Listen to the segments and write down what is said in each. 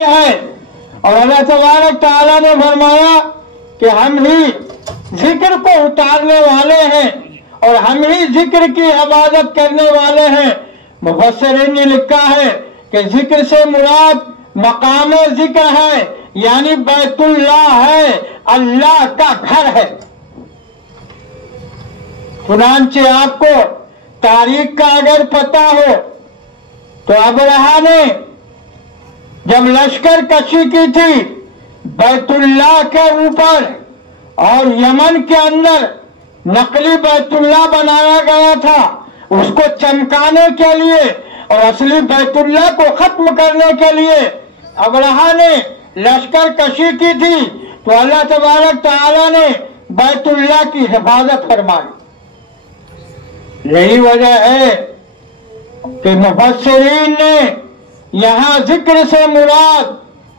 है। और अल्लाह तबारक तआला ने फरमाया कि हम ही जिक्र को उतारने वाले हैं और हम ही जिक्र की इबादत करने वाले हैं। मुफस्सिरीन ने लिखा है कि जिक्र से मुराद मकाम जिक्र है, यानी बैतुल्लाह है, अल्लाह का घर है। चुनांचे आपको तारीख का अगर पता हो तो अबरहा ने जब लश्कर कशी की थी बैतुल्लाह के ऊपर और यमन के अंदर नकली बैतुल्लाह बनाया गया था, उसको चमकाने के लिए और असली बैतुल्लाह को खत्म करने के लिए अबरहा ने लश्कर कशी की थी, तो अल्लाह तबारक तआला ने बैतुल्लाह की हिफाजत फरमाई। यही वजह है कि मुफस्सिरीन ने यहाँ जिक्र से मुराद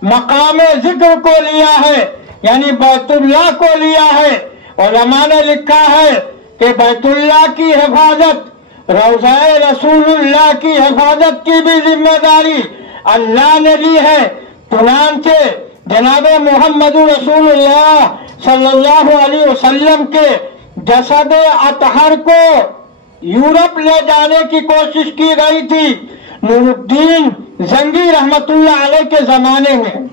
मकाम जिक्र को लिया है, यानी बैतुल्लाह को लिया है। और उलमा ने लिखा है कि बैतुल्लाह की हिफाजत, रौज़ाए रसूलुल्लाह की हिफाजत की भी जिम्मेदारी अल्लाह ने ली है। चुनांचे जनाबे मोहम्मद रसूलुल्लाह सल्लल्लाहु अलैहि वसल्लम के जसद अतहर को यूरोप ले जाने की कोशिश की गई थी नूरुद्दीन जंगी रहमतुल्लाह अलैह के जमाने में।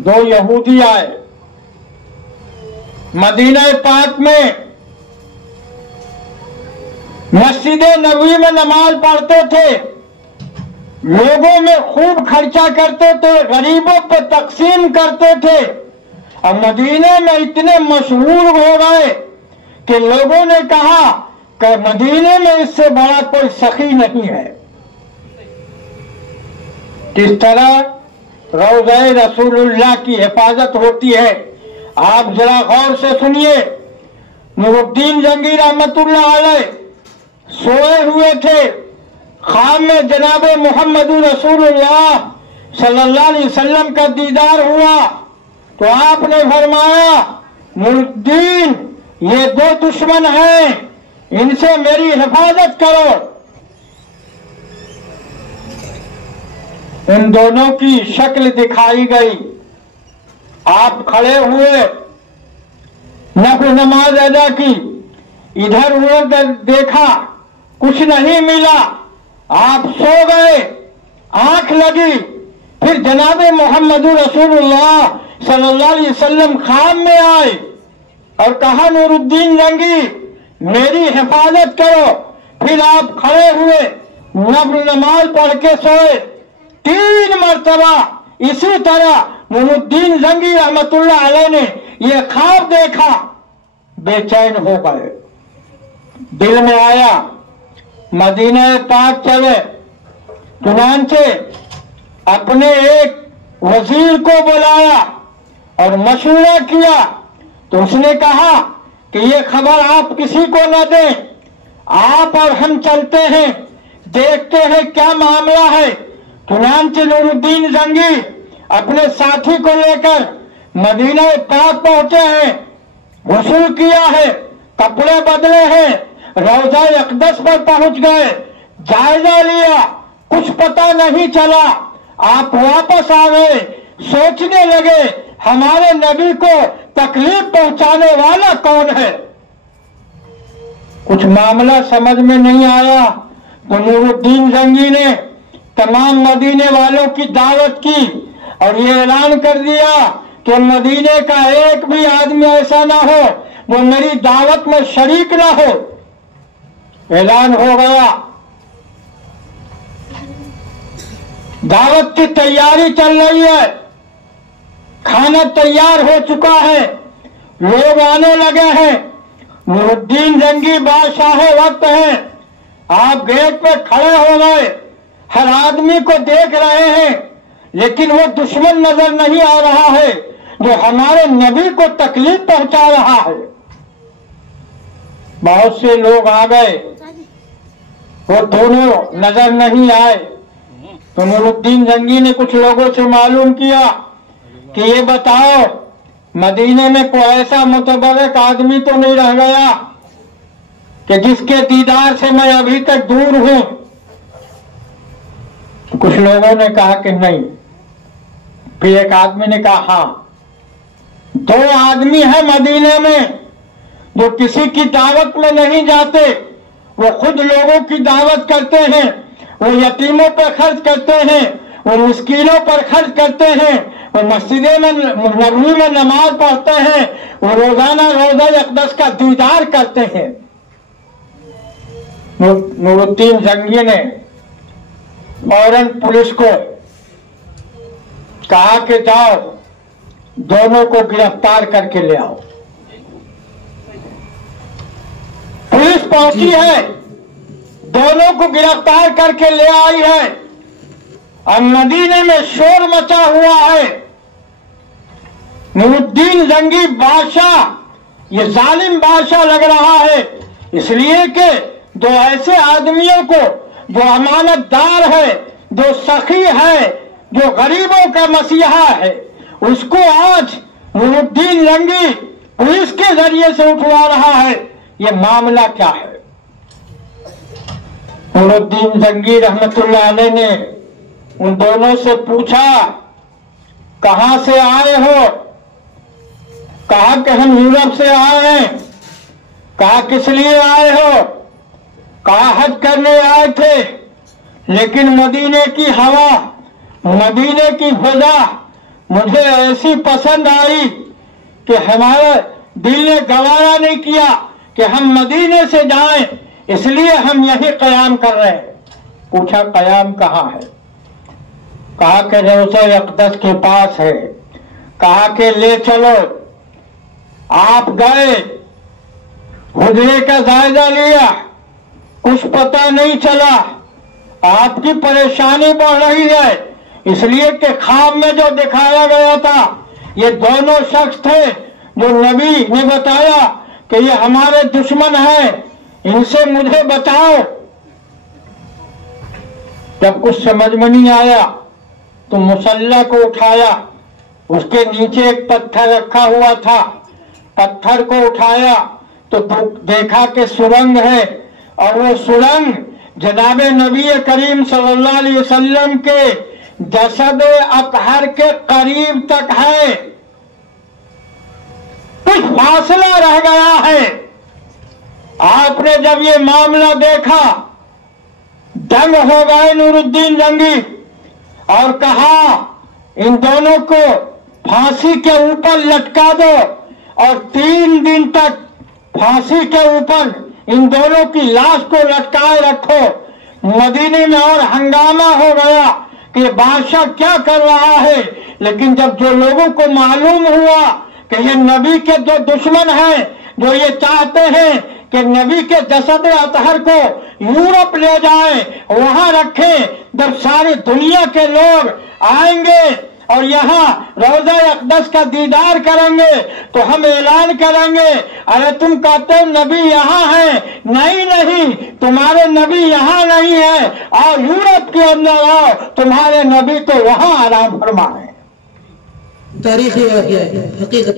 दो यहूदी आए, मदीना पाक में मस्जिद नबवी में नमाज पढ़ते थे, लोगों में खूब खर्चा करते थे, गरीबों पर तकसीम करते थे और मदीने में इतने मशहूर हो गए कि लोगों ने कहा कि मदीने में इससे बड़ा कोई सखी नहीं है। किस तरह रौज़ाए रसूलुल्लाह की हिफाजत होती है, आप जरा गौर से सुनिए। नूरुद्दीन जंगी रहमतुल्लाह अलैह सोए हुए थे, ख्वाब में जनाबे मोहम्मद रसूलुल्लाह सल्लल्लाहु अलैहि वसल्लम का दीदार हुआ तो आपने फरमाया, नूरुद्दीन ये दो दुश्मन हैं, इनसे मेरी हिफाजत करो। इन दोनों की शक्ल दिखाई गई, आप खड़े हुए, नफल नमाज अदा की, इधर उधर देखा, कुछ नहीं मिला, आप सो गए, आंख लगी, फिर जनाबे मोहम्मद रसूलुल्लाह सल्लल्लाहु अलैहि वसल्लम ख्वाब में आए और कहा, नूरुद्दीन जंगी मेरी हिफाजत करो। फिर आप खड़े हुए, नफल नमाज पढ़ के सोए। 3 मरतबा इसी तरह नूरुद्दीन जंगी रहमतुल्लाह अलैह ने ये ख्वाब देखा, बेचैन हो गए। दिल में आया मदीना पाक चले, चुनांचे अपने एक वजीर को बुलाया और मशवरा किया तो उसने कहा कि ये खबर आप किसी को न दें, आप और हम चलते हैं, देखते हैं क्या मामला है। चुनांचे नूरुद्दीन जंगी अपने साथी को लेकर मदीना पाक पहुंचे हैं, गुस्ल किया है, कपड़े बदले हैं, रौज़ा अक़दस पर पहुंच गए, जायजा लिया, कुछ पता नहीं चला। आप वापस आ गए, सोचने लगे हमारे नबी को तकलीफ पहुंचाने वाला कौन है। कुछ मामला समझ में नहीं आया तो नूरुद्दीन जंगी ने तमाम मदीने वालों की दावत की और ये ऐलान कर दिया कि मदीने का एक भी आदमी ऐसा ना हो वो मेरी दावत में शरीक ना हो। ऐलान हो गया, दावत की तैयारी चल रही है, खाना तैयार हो चुका है, लोग आने लगे हैं। नूरुद्दीन जंगी बादशाह वक्त हैं, आप गेट पे खड़े हो गए, हर आदमी को देख रहे हैं, लेकिन वो दुश्मन नजर नहीं आ रहा है जो हमारे नबी को तकलीफ पहुंचा रहा है। बहुत से लोग आ गए, वो दोनों नजर नहीं आए तो नूरुद्दीन जंगी ने कुछ लोगों से मालूम किया कि ये बताओ मदीने में कोई ऐसा मुतबर्रिक आदमी तो नहीं रह गया कि जिसके दीदार से मैं अभी तक दूर हूं। कुछ लोगों ने कहा कि नहीं, फिर एक आदमी ने कहा, हाँ, 2 आदमी है मदीने में जो किसी की दावत में नहीं जाते, वो खुद लोगों की दावत करते हैं, वो यतीमों पर खर्च करते हैं, वो मिस्कीनों पर खर्च करते हैं, वो मस्जिद में नबवी में नमाज पढ़ते हैं, वो रोजाना रोजा अक़दस का दीदार करते हैं। नूरुद्दीन जंगी ने फौरन पुलिस को कहा कि जाओ दोनों को गिरफ्तार करके ले आओ। पुलिस पहुंची है, दोनों को गिरफ्तार करके ले आई है और मदीने में शोर मचा हुआ है। नूरुद्दीन जंगी बादशाह, ये जालिम बादशाह लग रहा है, इसलिए कि 2 ऐसे आदमियों को जो अमानतदार है, जो सखी है, जो गरीबों का मसीहा है, उसको आज नूरुद्दीन जंगी पुलिस के जरिए से उठवा रहा है। ये मामला क्या है? नूरुद्दीन जंगी रहमतुल्लाह अलैह ने उन दोनों से पूछा, कहां से आए हो? कहा कि हम यूरोप से आए हैं। कहा किस लिए आए हो? कहा हज करने आए थे, लेकिन मदीने की हवा, मदीने की फिजा मुझे ऐसी पसंद आई कि हमारे दिल ने गवारा नहीं किया कि हम मदीने से जाएं, इसलिए हम यही क़याम कर रहे हैं। पूछा क़याम कहाँ है? कहा कि रोज़ा अक़दस के पास है। कहा कि ले चलो। आप गए, हुजरे का जायजा लिया, कुछ पता नहीं चला। आपकी परेशानी बढ़ रही है, इसलिए कि ख्वाब में जो दिखाया गया था, ये दोनों शख्स थे जो नबी ने बताया कि ये हमारे दुश्मन हैं, इनसे मुझे बचाओ। जब कुछ समझ में नहीं आया तो मुसल्ला को उठाया, उसके नीचे एक पत्थर रखा हुआ था, पत्थर को उठाया तो देखा कि सुरंग है, और वो सुरंग जनाबे नबी करीम सल्लल्लाहु अलैहि वसल्लम के जसद अतहर के करीब तक है। कुछ फासला रह गया है। आपने जब ये मामला देखा, दंग हो गए नूरुद्दीन जंगी और कहा इन दोनों को फांसी के ऊपर लटका दो और 3 दिन तक फांसी के ऊपर इन दोनों की लाश को लटकाए रखो। मदीने में और हंगामा हो गया कि बादशाह क्या कर रहा है, लेकिन जब जो लोगों को मालूम हुआ कि ये नबी के जो दुश्मन हैं, जो ये चाहते हैं कि नबी के जसद अतहर को यूरोप ले जाए, वहां रखें, जब सारी दुनिया के लोग आएंगे और यहाँ रोज़ा अक़दस का दीदार करेंगे तो हम ऐलान करेंगे, अरे तुम कहते हो नबी यहाँ है, नहीं नहीं, तुम्हारे नबी यहाँ नहीं है, और यूरोप के अंदर आओ, तुम्हारे नबी तो वहां आराम फरमा है। तारीख़ी वाक़या है, हकीकत।